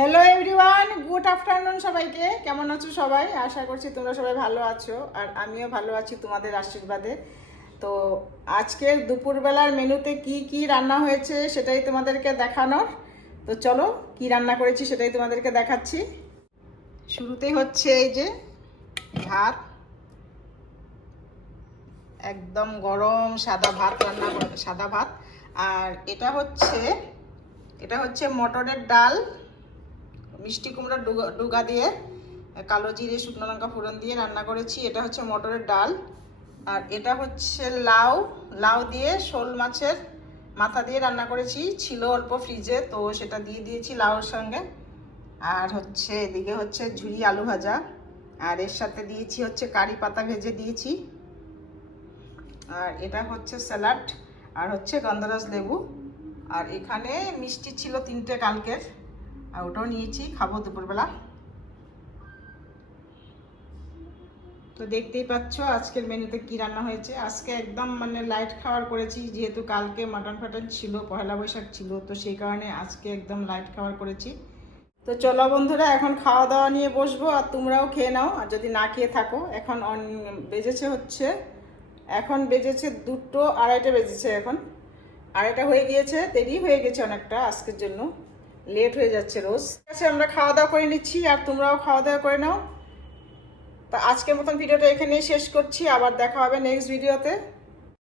Hello everyone, good afternoon সবাইকে। কেমন আছো সবাই? আশা করছি তোমরা সবাই ভালো আছো, আর আমিও ভালো আছি তোমাদের আশীর্বাদে। তো আজকের দুপুরবেলার মেনুতে কি কি রান্না হয়েছে সেটাই তোমাদেরকে দেখানোর। তো চলো, কি রান্না করেছি সেটাই তোমাদেরকে দেখাচ্ছি। শুরুতেই হচ্ছে এই যে ভাত, একদম গরম সাদা ভাত রান্না সাদা ভাত। আর এটা হচ্ছে মটরের ডাল, মিষ্টি কুমড়ার ডুগা দিয়ে কালো জিরে শুকনো লঙ্কা ফোড়ন দিয়ে রান্না করেছি। এটা হচ্ছে মটরের ডাল। আর এটা হচ্ছে লাউ, লাউ দিয়ে শোল মাছের মাথা দিয়ে রান্না করেছি, ছিল অল্প ফ্রিজে, তো সেটা দিয়ে দিয়েছি লাউর সঙ্গে। আর হচ্ছে এদিকে হচ্ছে ঝুরি আলু ভাজা, আর এর সাথে দিয়েছি হচ্ছে কারি পাতা ভেজে দিয়েছি। আর এটা হচ্ছে স্যালাড, আর হচ্ছে গন্ধরাজ লেবু। আর এখানে মিষ্টি ছিল 3টে কালকের, আর ওটাও নিয়েছি, খাবো দুপুরবেলা। তো দেখতেই পাচ্ছ আজকের মেনুতে কি রান্না হয়েছে। আজকে একদম লাইট খাবার করেছি, যেহেতু কালকে মাটন ফাটন ছিল, পয়লা বৈশাখ ছিল, তো সেই কারণে আজকে একদম লাইট খাবার করেছি। তো চলো বন্ধুরা, এখন খাওয়া দাওয়া নিয়ে বসবো, আর তোমরাও খেয়ে নাও, আর যদি না খেয়ে থাকো। এখন এখন বেজেছে 2টো, আড়াইটা বেজেছে। এখন আড়াইটা হয়ে গিয়েছে, দেরি হয়ে গেছে অনেকটা, আজকের জন্য লেট হয়ে যাচ্ছে রোজ। ঠিক আছে, আমরা খাওয়া দাওয়া করে নিচ্ছি, আর তোমরাও খাওয়া দাওয়া করে নাও। তো আজকের মতন ভিডিওটা এখানেই শেষ করছি, আবার দেখা হবে নেক্সট ভিডিওতে।